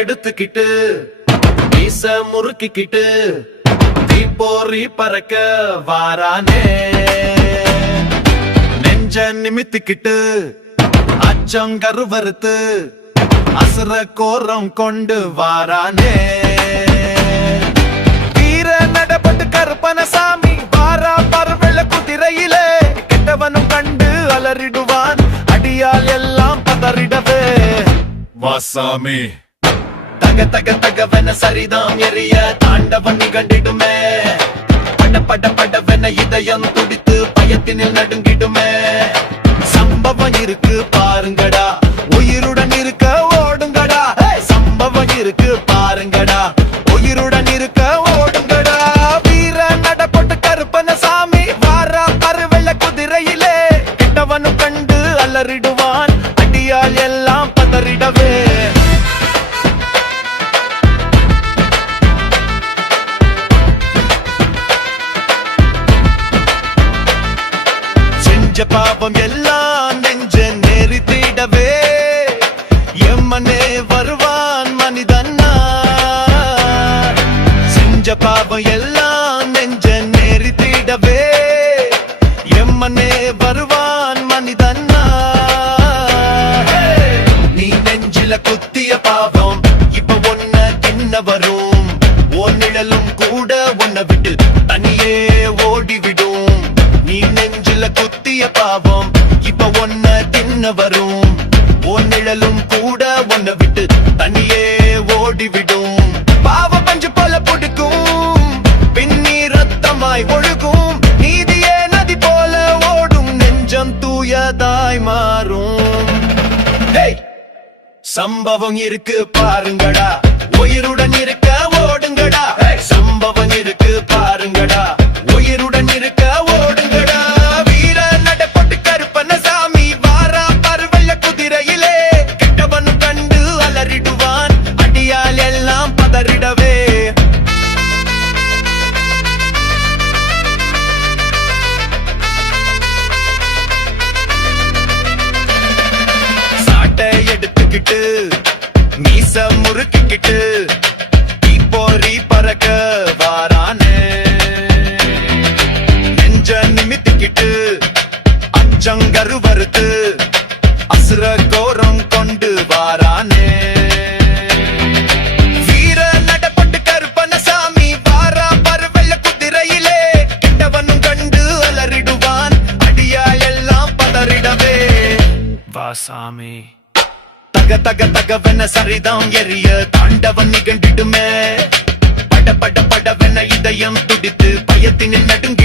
எடுத்துக்கிட்டு மீச முறுக்கிக்கிட்டு தீப்போரி பறக்க வாரானே. நெஞ்ச நிமித்திக்கிட்டு அச்சங்கரு வறுத்து அசுர கோரம் கொண்டு வாரானே. வீர நடப்பட்டு கருப்பணசாமி வாரா பரவெள்ள குதிரையிலே கெட்டவனும் கண்டு அலறிடுவான் அடியால் எல்லாம் பதறிடவே. வாசாமி தக தக தகவென சரிதாம் எரிய தாண்டவன் நிகண்டிடுமே. பட பட படவென இதயம் துடித்து பயத்தினில் நடுங்கிடுமே. சம்பவம் இருக்கு பாருங்கடா, உயிருடன் இருக்க ஓடுங்கடா. சம்பவம் இருக்கு பாருங்கடா, உயிருடன் இருக்க ஓடுங்கடா. வீர நடப்பட்டு கருப்பணசாமி வாரா பருவெள்ள குதிரையிலே கெட்டவனும் கண்டு அலறிடுவான் அடியால் எல்லாம் பதறிடவே. செஞ்ச பாவம் எல்லாம் நெஞ்ச நெறித்திடவே எம்மனே வருவான் மனிதன்னா. செஞ்ச பாவம் எல்லாம் நெஞ்ச நெறித்திடவே எம்மனே வருவான் மனிதன்னா. நீ நெஞ்சில குத்திய பாவம் இப்ப ஒன்ன தின்ன வரும். ஓ நிழலும் கூட உன்னை விட்டு தனியே ஓடிவிடும். நீ நெஞ்சில குத்திய பாவம் இப்ப ஒன்ன தின்ன வரும். ஓ நிழலும் கூட உன்னை விட்டு தனியே ஓடிவிடும். பாவ பஞ்சு போல புடிக்கும் பின்னி ரத்தமாய் ஒழுகும். நீதியே நதி போல ஓடும் நெஞ்சம் தூயதாய் மாறும். சம்பவம் இருக்கு பாருங்கடா, உயிருடன் இருக்க ஓடுங்கடா. சம்பவம் இருக்கு பாருங்கடா, உயிருடன் இருக்க ஓடுங்கடா. வீர நடப்பட்டு கருப்பணசாமி வாரா பருவெள்ள குதிரையிலே கெட்டவன் கண்டு அலறிடுவான் அடியால் எல்லாம் பதறிடவே. சாட்டை எடுத்துக்கிட்டு மீச முறுக்கிக்கிட்டு தீப்போரி பறக்க வாரானே. நெஞ்ச நிமித்திக்கிட்டு அச்சங்கரு வறுத்து அசுர கோரம் கொண்டு வாரானே. வீர நடப்பட்டு கருப்பணசாமி வாரா பருவெள்ள குதிரையிலே கெட்டவனும் கண்டு அலறிடுவான் அடியால் எல்லாம் பதறிடவே. வாசாமி தக தக தகவென சரிதாம் எரிய தாண்டவன் நிகண்டிடுமே. பட பட படவென இதயம் துடித்து பயத்தினில் நடுங்கி